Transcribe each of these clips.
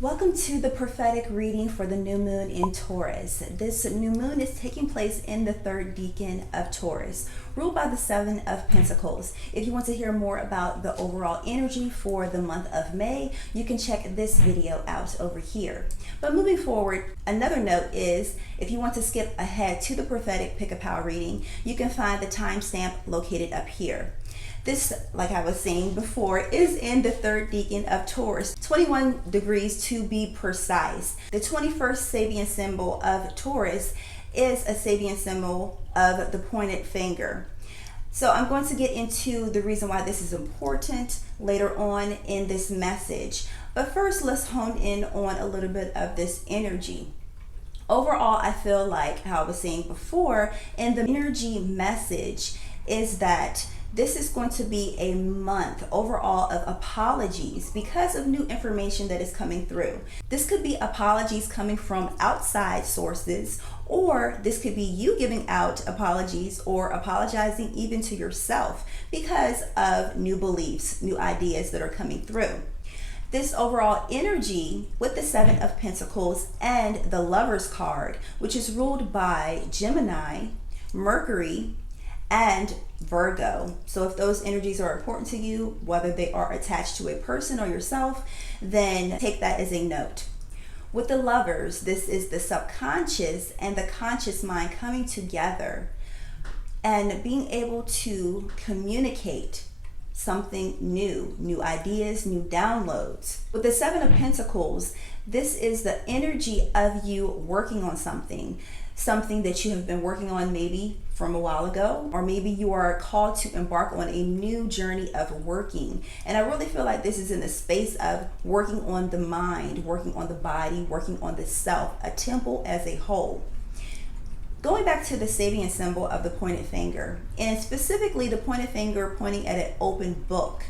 Welcome to the prophetic reading for the new moon in Taurus. This new moon is taking place in the third decan of Taurus, ruled by the Seven of Pentacles. If you want to hear more about the overall energy for the month of May, you can check this video out over here. But moving forward, another note is if you want to skip ahead to the prophetic pick a power reading, you can find the timestamp located up here. This, like I was saying before, is in the third decan of Taurus, 21 degrees to be precise. The 21st Sabian symbol of Taurus is a Sabian symbol of the pointed finger. So I'm going to get into the reason why this is important later on in this message. But first, let's hone in on a little bit of this energy. Overall, I feel like, how I was saying before, in the energy message is that this is going to be a month overall of apologies because of new information that is coming through. This could be apologies coming from outside sources, or this could be you giving out apologies or apologizing even to yourself because of new beliefs, new ideas that are coming through. This overall energy with the Seven of Pentacles and the Lover's card, which is ruled by Gemini, Mercury, and Virgo. So if those energies are important to you, whether they are attached to a person or yourself, then take that as a note. With the Lovers, this is the subconscious and the conscious mind coming together and being able to communicate something new ideas, new downloads. With the Seven of Pentacles, this is the energy of you working on something that you have been working on maybe from a while ago, or maybe you are called to embark on a new journey of working. And I really feel like this is in the space of working on the mind, working on the body, working on the self, a temple as a whole. Going back to the Sabian symbol of the pointed finger, and specifically the pointed finger pointing at an open book.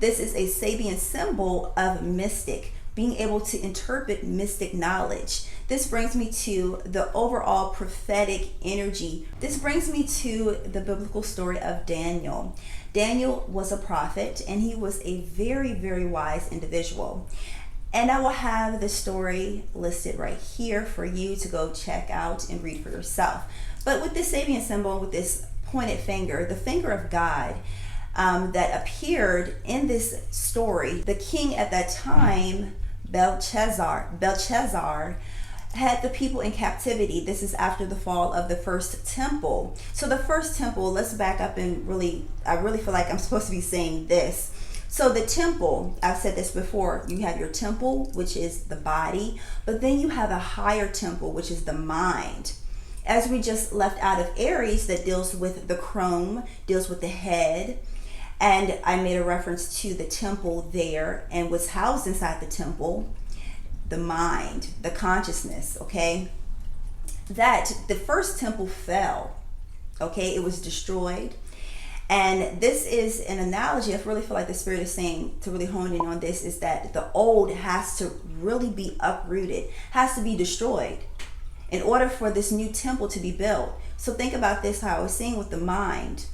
This is a Sabian symbol of mystic, being able to interpret mystic knowledge. This brings me to the overall prophetic energy. This brings me to the biblical story of Daniel. Daniel was a prophet, and he was a very, very wise individual. And I will have the story listed right here for you to go check out and read for yourself. But with this Sabian symbol, with this pointed finger, the finger of God, that appeared in this story, the king at that time, Belshazzar, had the people in captivity. This is after the fall of the first temple. So the first temple, let's back up and I really feel like I'm supposed to be saying this. So the temple, I've said this before, you have your temple, which is the body, but then you have a higher temple, which is the mind. As we just left out of Aries, that deals with the chrome, deals with the head. And I made a reference to the temple there and what's housed inside the temple, the mind, the consciousness, okay? That the first temple fell, okay? It was destroyed. And this is an analogy. I really feel like the Spirit is saying to really hone in on this is that the old has to really be uprooted, has to be destroyed in order for this new temple to be built. So think about this, how I was saying with the mind,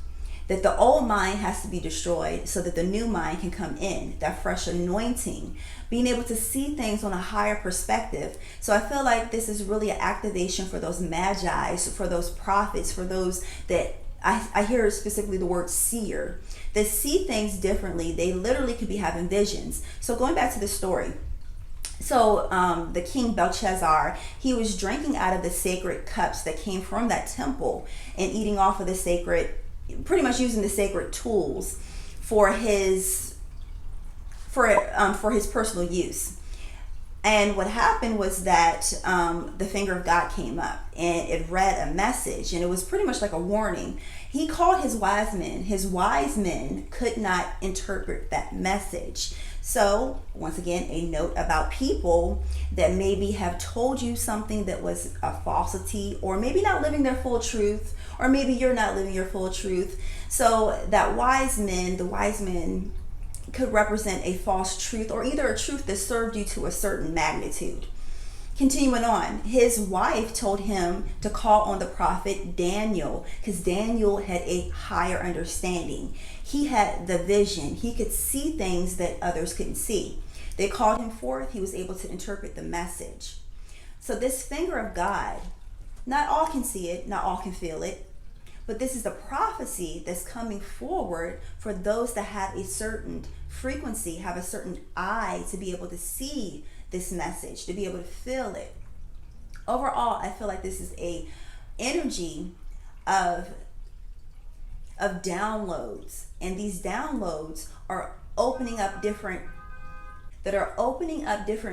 that the old mind has to be destroyed so that the new mind can come in, that fresh anointing, being able to see things on a higher perspective. So I feel like this is really an activation for those magi, for those prophets, for those that I hear specifically the word seer, that see things differently. They literally could be having visions. So going back to the story. So the king Belshazzar, he was drinking out of the sacred cups that came from that temple and eating off of the sacred, pretty much using the sacred tools for his personal use. And what happened was that the finger of God came up and it read a message, and it was pretty much like a warning. He called his wise men. His wise men could not interpret that message. So once again, a note about people that maybe have told you something that was a falsity, or maybe not living their full truth, or maybe you're not living your full truth. So that the wise men could represent a false truth, or either a truth that served you to a certain magnitude. Continuing on, his wife told him to call on the prophet Daniel, because Daniel had a higher understanding. He had the vision. He could see things that others couldn't see. They called him forth. He was able to interpret the message. So this finger of God, not all can see it, not all can feel it, but this is the prophecy that's coming forward for those that have a certain frequency, have a certain eye to be able to see this message, to be able to feel it. Overall, I feel like this is a energy of downloads, and these downloads are opening up different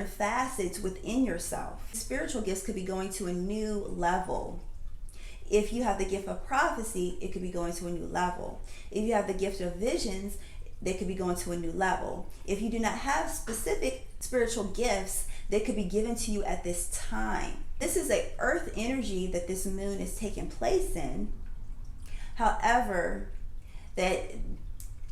facets within yourself. Spiritual gifts could be going to a new level. If you have the gift of prophecy, it could be going to a new level. If you have the gift of visions, they could be going to a new level. If you do not have specific spiritual gifts, they could be given to you at this time. This is a earth energy that this moon is taking place in. However, that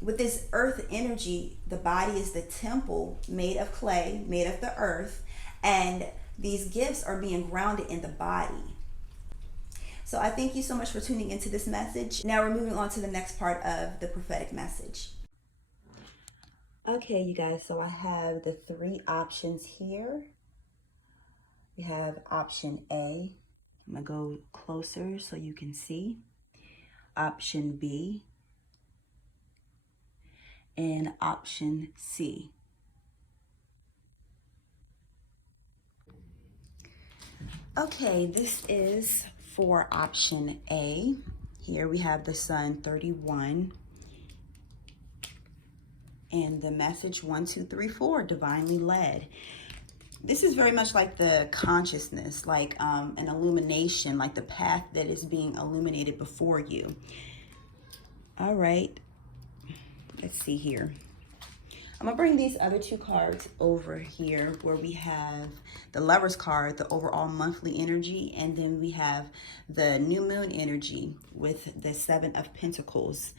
with this earth energy, the body is the temple made of clay, made of the earth, and these gifts are being grounded in the body. So I thank you so much for tuning into this message. Now we're moving on to the next part of the prophetic message. Okay, you guys, so I have the 3 options here. We have option A. I'm going to go closer so you can see. Option B. And option C. Okay, this is for option A. Here we have the sun 31 and the message 1, 2, 3, 4, divinely led. This is very much like the consciousness, like an illumination, like the path that is being illuminated before you. All right, let's see here. I'm gonna bring these other 2 cards over here where we have the Lover's card, the overall monthly energy, and then we have the new moon energy with the 7 of Pentacles.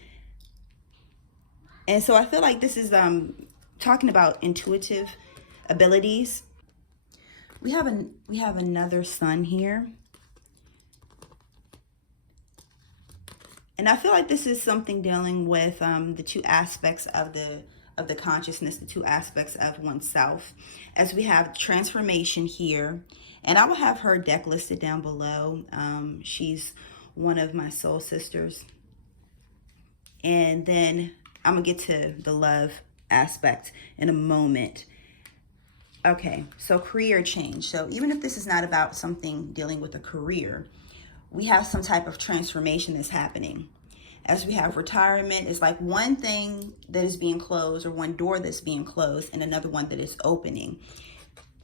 And so I feel like this is talking about intuitive abilities. We have another sun here. And I feel like this is something dealing with the 2 aspects of the consciousness, the 2 aspects of oneself, as we have transformation here. And I will have her deck listed down below. She's one of my soul sisters. And then I'm gonna get to the love aspect in a moment. Okay, so career change. So even if this is not about something dealing with a career, we have some type of transformation that's happening. As we have retirement, it's like one thing that is being closed, or one door that's being closed, and another one that is opening.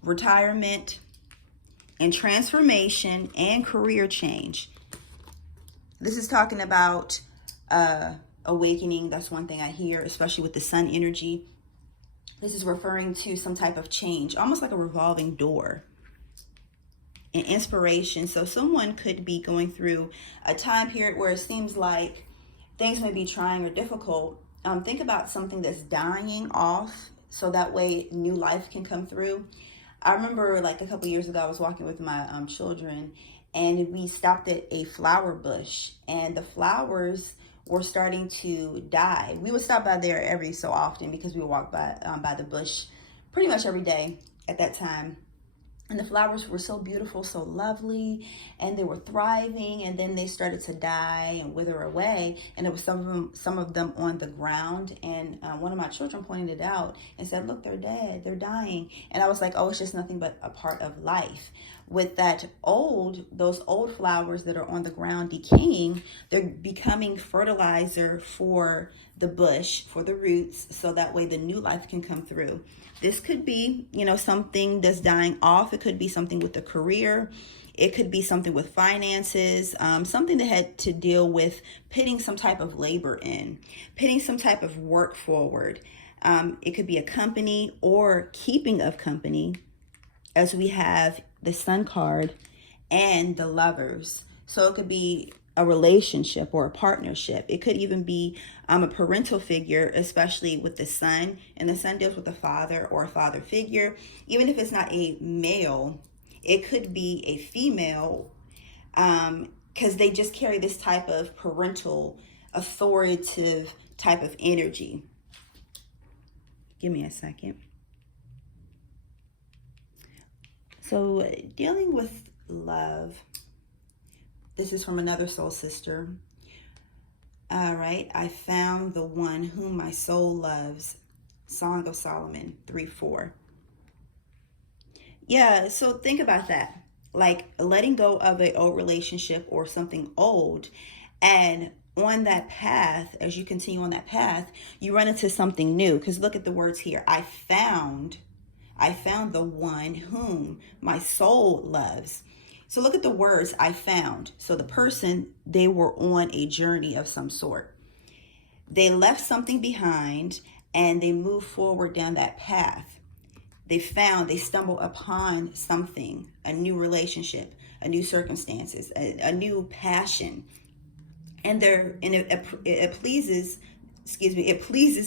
Retirement and transformation and career change. This is talking about awakening. That's one thing I hear, especially with the sun energy. This is referring to some type of change, almost like a revolving door. And inspiration. So someone could be going through a time period where it seems like things may be trying or difficult. Think about something that's dying off, so that way new life can come through. I remember like a couple years ago, I was walking with my children, and we stopped at a flower bush, and the flowers were starting to die. We would stop by there every so often because we would walk by the bush pretty much every day at that time. And the flowers were so beautiful, so lovely, and they were thriving, and then they started to die and wither away. And there was some of them on the ground, and one of my children pointed it out and said, "Look, they're dead, they're dying." And I was like, "Oh, it's just nothing but a part of life." With those old flowers that are on the ground decaying, they're becoming fertilizer for the bush, for the roots, so that way the new life can come through. This could be, something that's dying off. It could be something with a career. It could be something with finances, something that had to deal with putting some type of labor in, putting some type of work forward. It could be a company or keeping of company, as we have the Sun card and the Lovers. So it could be a relationship or a partnership. It could even be a parental figure, especially with the Sun. And the Sun deals with a father or a father figure. Even if it's not a male, it could be a female, because they just carry this type of parental, authoritative type of energy. Give me a second. So dealing with love, this is from another soul sister. All right, I found the one whom my soul loves. Song of Solomon 3:4. Yeah, so think about that. Like letting go of an old relationship or something old, and on that path, as you continue on that path, you run into something new. Because look at the words here. I found the one whom my soul loves. So look at the words I found. So the person, they were on a journey of some sort. They left something behind and they moved forward down that path. They stumbled upon something, a new relationship, a new circumstances, a new passion. And it pleases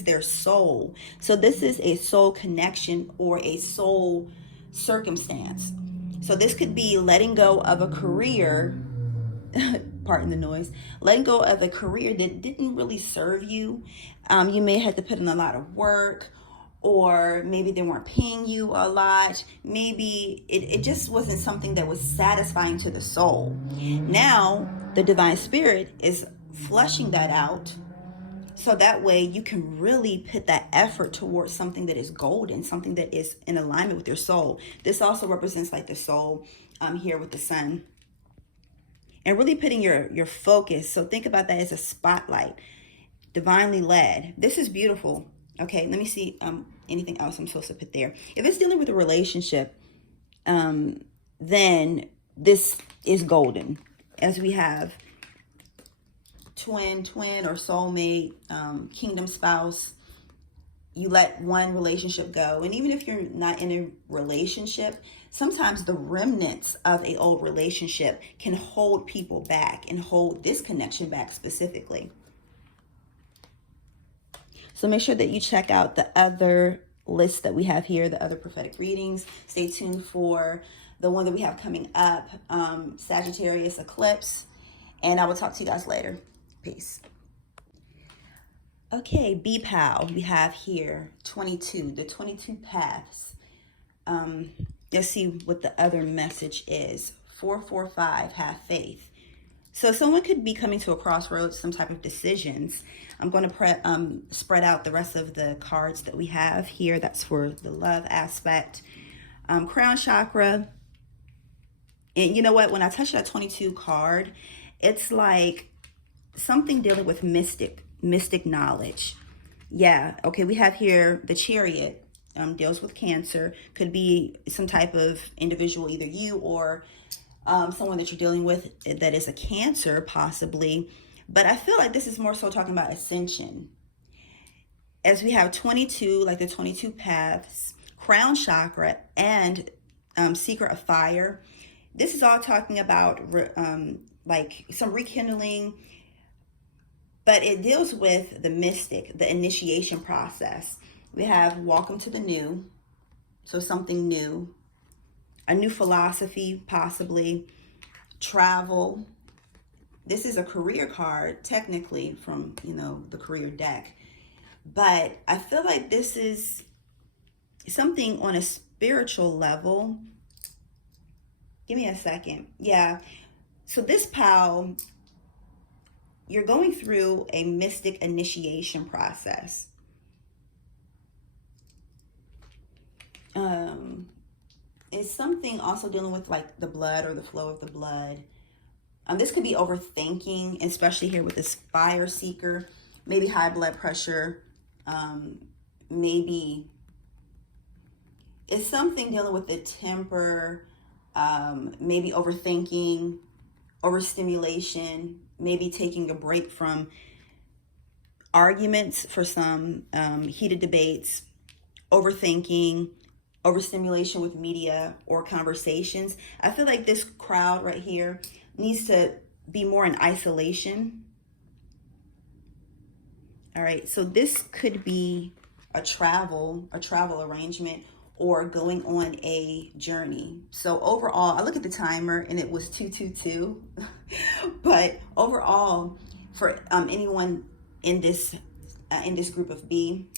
their soul. So this is a soul connection or a soul circumstance. So this could be letting go of a career, pardon the noise, letting go of a career that didn't really serve you. You may have to put in a lot of work, or maybe they weren't paying you a lot. Maybe it just wasn't something that was satisfying to the soul. Now, the divine spirit is flushing that out. So that way you can really put that effort towards something that is golden, something that is in alignment with your soul. This also represents like the soul here with the sun. And really putting your focus. So think about that as a spotlight, divinely led. This is beautiful. Okay, let me see anything else I'm supposed to put there. If it's dealing with a relationship, then this is golden. As we have twin or soulmate, kingdom spouse, you let one relationship go. And even if you're not in a relationship, sometimes the remnants of an old relationship can hold people back and hold this connection back specifically. So make sure that you check out the other list that we have here, the other prophetic readings. Stay tuned for the one that we have coming up, Sagittarius eclipse. And I will talk to you guys later. Peace. Okay, BPAL, we have here 22, the 22 paths. Let's see what the other message is. 445, have faith. So someone could be coming to a crossroads, some type of decisions. I'm going to spread out the rest of the cards that we have here. That's for the love aspect. Crown chakra. And you know what? When I touch that 22 card, it's like something dealing with mystic knowledge. Yeah. Okay. We have here the Chariot, deals with Cancer. Could be some type of individual, either you or someone that you're dealing with that is a Cancer, possibly. But I feel like this is more so talking about ascension. As we have 22, like the 22 paths, crown chakra, and secret of fire. This is all talking about like some rekindling, but it deals with the mystic, the initiation process. We have welcome to the new, so something new, a new philosophy, possibly, travel. This is a career card, technically, from, the career deck. But I feel like this is something on a spiritual level. Give me a second. Yeah. So this pal, you're going through a mystic initiation process. It's something also dealing with like the blood or the flow of the blood. This could be overthinking, especially here with this fire seeker, maybe high blood pressure, maybe it's something dealing with the temper, maybe overthinking, overstimulation, maybe taking a break from arguments for some heated debates, overthinking, overstimulation with media or conversations. I feel like this crowd right here needs to be more in isolation. All right, so this could be a travel arrangement or going on a journey. So overall, I look at the timer and it was 222. But overall, for anyone in this group of B,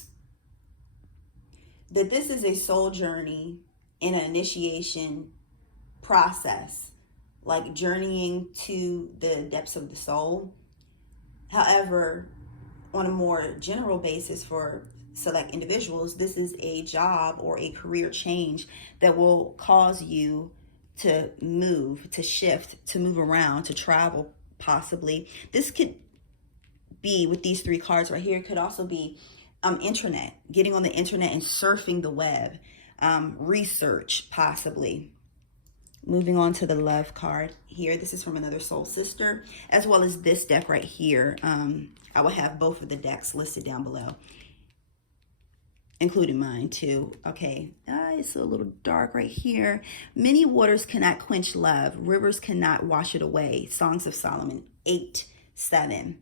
that this is a soul journey and an initiation process, like journeying to the depths of the soul. However, on a more general basis for select individuals, this is a job or a career change that will cause you to move, to shift, to move around, to travel possibly. This could be, with these three cards right here, it could also be internet, getting on the internet and surfing the web, research possibly. Moving on to the love card here. This is from another soul sister, as well as this deck right here. I will have both of the decks listed down below, including mine too. Okay, it's a little dark right here. Many waters cannot quench love. Rivers cannot wash it away. Songs of Solomon 8:7.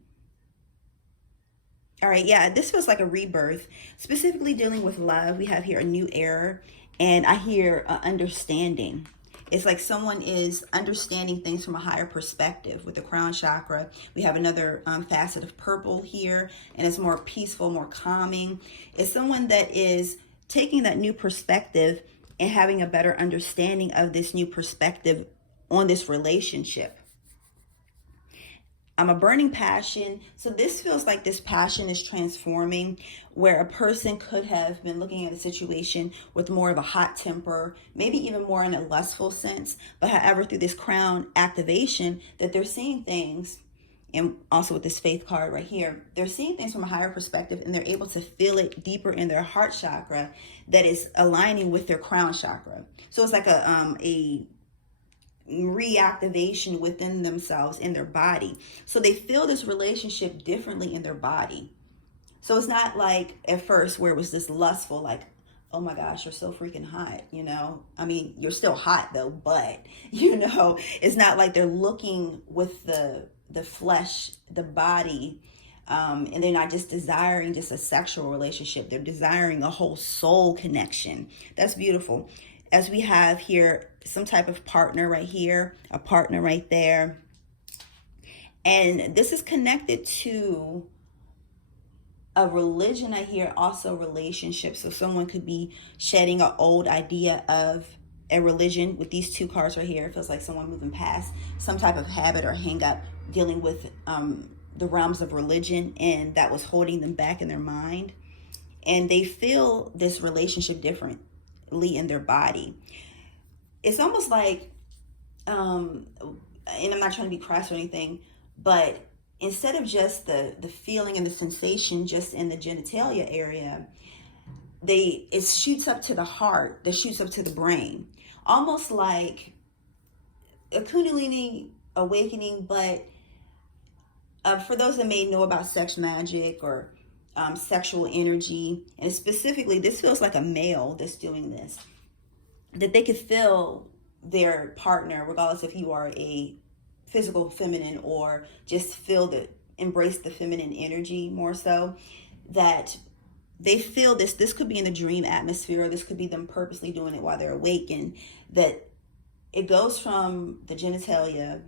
All right, yeah, this feels like a rebirth, specifically dealing with love. We have here a new era, and I hear understanding. It's like someone is understanding things from a higher perspective with the crown chakra. We have another facet of purple here, and it's more peaceful, more calming. It's someone that is taking that new perspective and having a better understanding of this new perspective on this relationship. I'm a burning passion. So this feels like this passion is transforming, where a person could have been looking at a situation with more of a hot temper, maybe even more in a lustful sense. But however, through this crown activation, that they're seeing things, and also with this faith card right here, they're seeing things from a higher perspective, and they're able to feel it deeper in their heart chakra that is aligning with their crown chakra. So it's like a reactivation within themselves, in their body. So they feel this relationship differently in their body. So it's not like at first where it was this lustful, like, oh my gosh, you're so freaking hot, you know? I mean, you're still hot though, but, you know, it's not like they're looking with the flesh, the body, and they're not just desiring just a sexual relationship. They're desiring a whole soul connection. That's beautiful. As we have here, some type of partner right here, a partner right there. And this is connected to a religion, I hear, also relationships. So someone could be shedding an old idea of a religion. With these two cards right here, it feels like someone moving past some type of habit or hang up, dealing with the realms of religion, and that was holding them back in their mind. And they feel this relationship differently in their body. It's almost like, and I'm not trying to be crass or anything, but instead of just the feeling and the sensation just in the genitalia area, it shoots up to the heart, that shoots up to the brain. Almost like a Kundalini awakening, but for those that may know about sex magic or sexual energy, and specifically, this feels like a male that's doing this, that they could feel their partner, regardless if you are a physical feminine or just embrace the feminine energy more so, that they feel this could be in the dream atmosphere, or this could be them purposely doing it while they're awake, and that it goes from the genitalia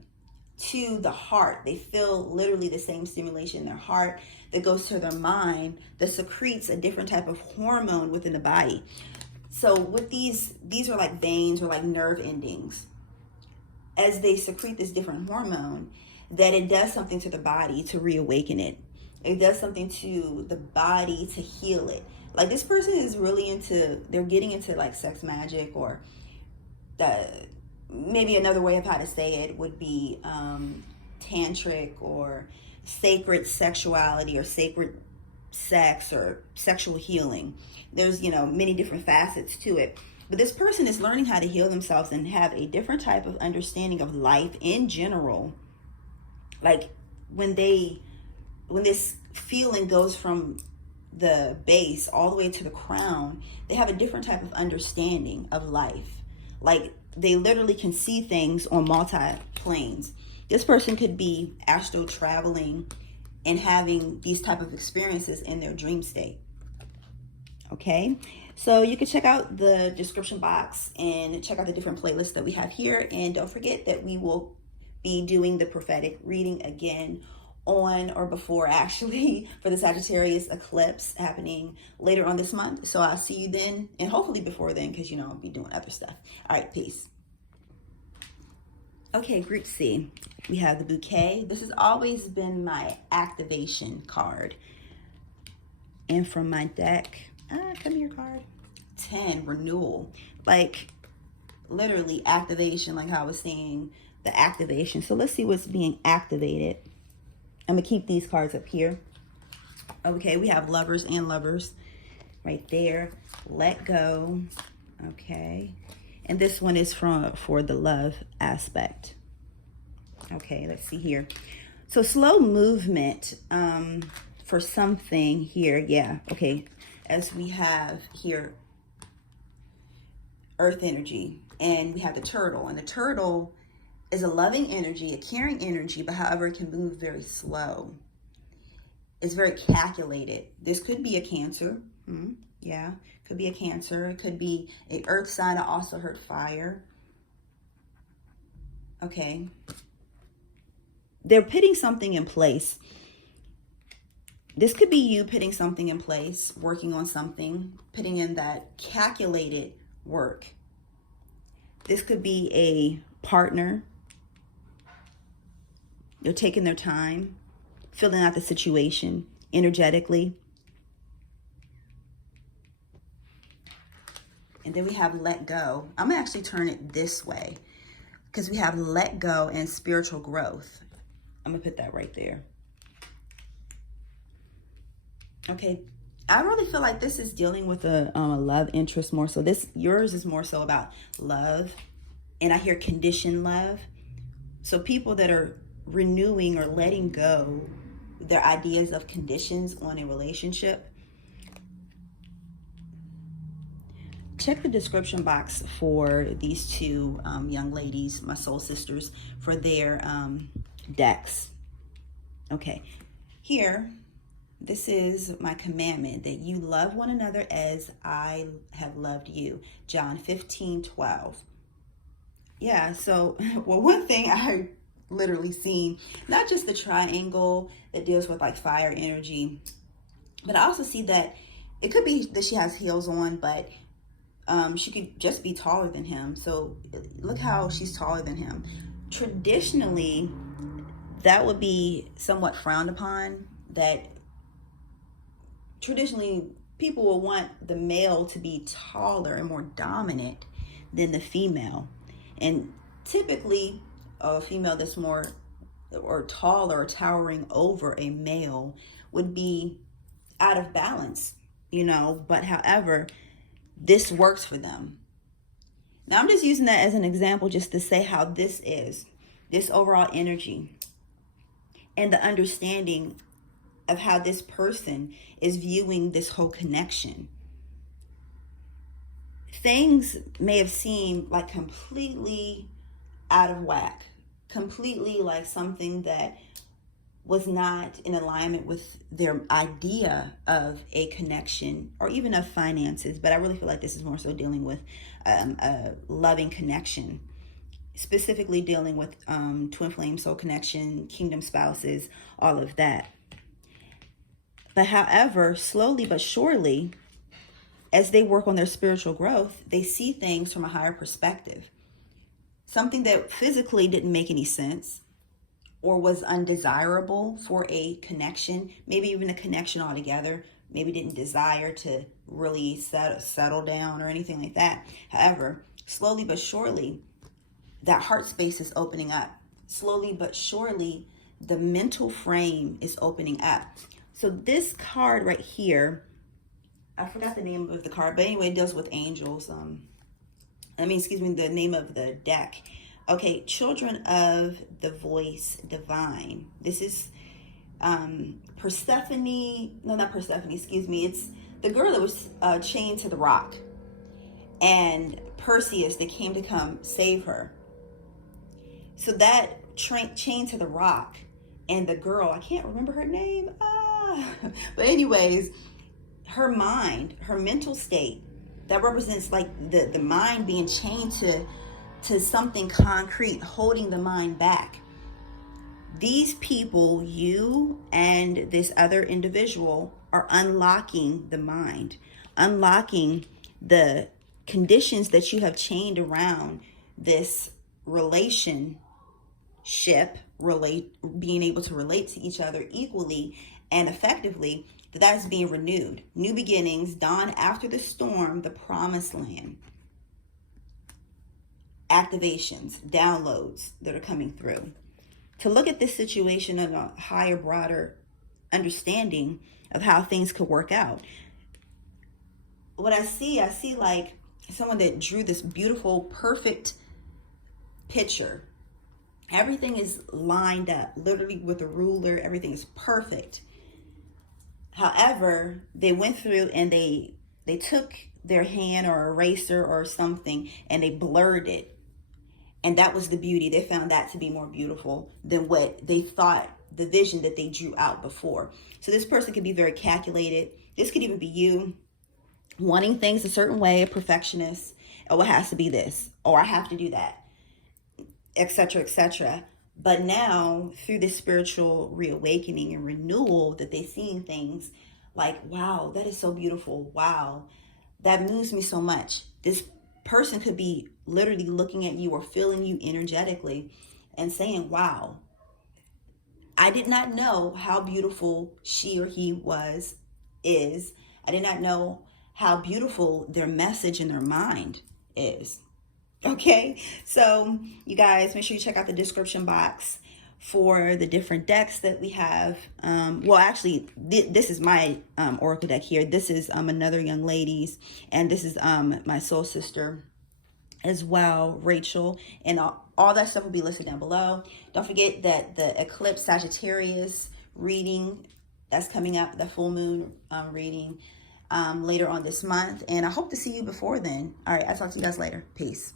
to the heart. They feel literally the same stimulation in their heart that goes to their mind, that secretes a different type of hormone within the body. So with these are like veins or like nerve endings. As they secrete this different hormone, that it does something to the body to reawaken it. It does something to the body to heal it. Like this person is really they're getting into like sex magic, or maybe another way of how to say it would be tantric or sacred sexuality, or sacred sex, or sexual healing. There's, many different facets to it. But this person is learning how to heal themselves and have a different type of understanding of life in general. Like when this feeling goes from the base all the way to the crown, they have a different type of understanding of life. Like they literally can see things on multi-planes. This person could be astro traveling and having these type of experiences in their dream state. Okay, so you can check out the description box and check out the different playlists that we have here. And don't forget that we will be doing the prophetic reading again on or before, actually, for the Sagittarius eclipse happening later on this month. So I'll see you then, and hopefully before then, because I'll be doing other stuff. All right, peace. Okay, Group C, we have the bouquet. This has always been my activation card. And from my deck, come here card, 10, renewal. Like, literally activation, like how I was saying, the activation. So let's see what's being activated. I'm going to keep these cards up here. Okay, we have lovers and lovers right there. Let go. Okay. And this one is for the love aspect. Okay, let's see here. So slow movement for something here. Yeah, okay. As we have here, earth energy. And we have the turtle. And the turtle is a loving energy, a caring energy, but however, it can move very slow. It's very calculated. This could be a Cancer. Yeah, could be a Cancer. It could be an earth sign. I also heard fire. Okay. They're putting something in place. This could be you putting something in place, working on something, putting in that calculated work. This could be a partner. They're taking their time, filling out the situation energetically. And then we have let go. I'm gonna actually turn it this way because we have let go and spiritual growth. I'm gonna put that right there. Okay, I really feel like this is dealing with a love interest more so. Yours is more so about love, and I hear conditioned love. So people that are renewing or letting go their ideas of conditions on a relationship. Check the description box for these two young ladies, my soul sisters, for their decks. Okay, here, this is my commandment, that you love one another as I have loved you. John 15:12. Yeah, so, well, one thing I literally seen, not just the triangle that deals with like fire energy, but I also see that it could be that she has heels on, but she could just be taller than him. So look how she's taller than him. Traditionally, that would be somewhat frowned upon, that traditionally people will want the male to be taller and more dominant than the female. And typically a female that's more or taller or towering over a male would be out of balance, you know, but however, this works for them. Now I'm just using that as an example just to say how this is, this overall energy and the understanding of how this person is viewing this whole connection. Things may have seemed like completely out of whack, completely like something that was not in alignment with their idea of a connection or even of finances. But I really feel like this is more so dealing with a loving connection, specifically dealing with twin flame soul connection, kingdom spouses, all of that. But however, slowly but surely, as they work on their spiritual growth, they see things from a higher perspective. Something that physically didn't make any sense or was undesirable for a connection, maybe even a connection altogether, maybe didn't desire to really settle down or anything like that. However, slowly but surely, that heart space is opening up. Slowly but surely, the mental frame is opening up. So this card right here, I forgot the name of the card, but anyway, it deals with angels. The name of the deck. Okay, Children of the Voice Divine. This is Persephone. No, not Persephone, excuse me. It's the girl that was chained to the rock. And Perseus, that came to come save her. So that chained to the rock and the girl, I can't remember her name. But anyways, her mind, her mental state, that represents like the mind being chained to something concrete, holding the mind back. These people, you and this other individual, are unlocking the mind, unlocking the conditions that you have chained around this relation being able to relate to each other equally and effectively, that is being renewed. New beginnings, dawn after the storm, the promised land. Activations, downloads that are coming through. To look at this situation in a higher, broader understanding of how things could work out. What I see like someone that drew this beautiful, perfect picture. Everything is lined up, literally with a ruler. Everything is perfect. However, they went through and they took their hand or eraser or something and they blurred it. And that was the beauty. They found that to be more beautiful than what they thought, the vision that they drew out before. So this person could be very calculated. This could even be you wanting things a certain way, a perfectionist. Oh, it has to be this, or I have to do that, etc., etc. But now, through this spiritual reawakening and renewal, that they're seeing things like, wow, that is so beautiful. Wow, that moves me so much. This person could be literally looking at you or feeling you energetically and saying, wow, I did not know how beautiful she or he is. I did not know how beautiful their message in their mind is. Okay, so you guys, make sure you check out the description box for the different decks that we have. Well, actually, this is my oracle deck here. This is another young lady's, and this is my soul sister as well, Rachel, and all that stuff will be listed down below. Don't forget that the eclipse Sagittarius reading that's coming up, the full moon reading later on this month, and I hope to see you before then. All right, I'll talk to you guys later. Peace.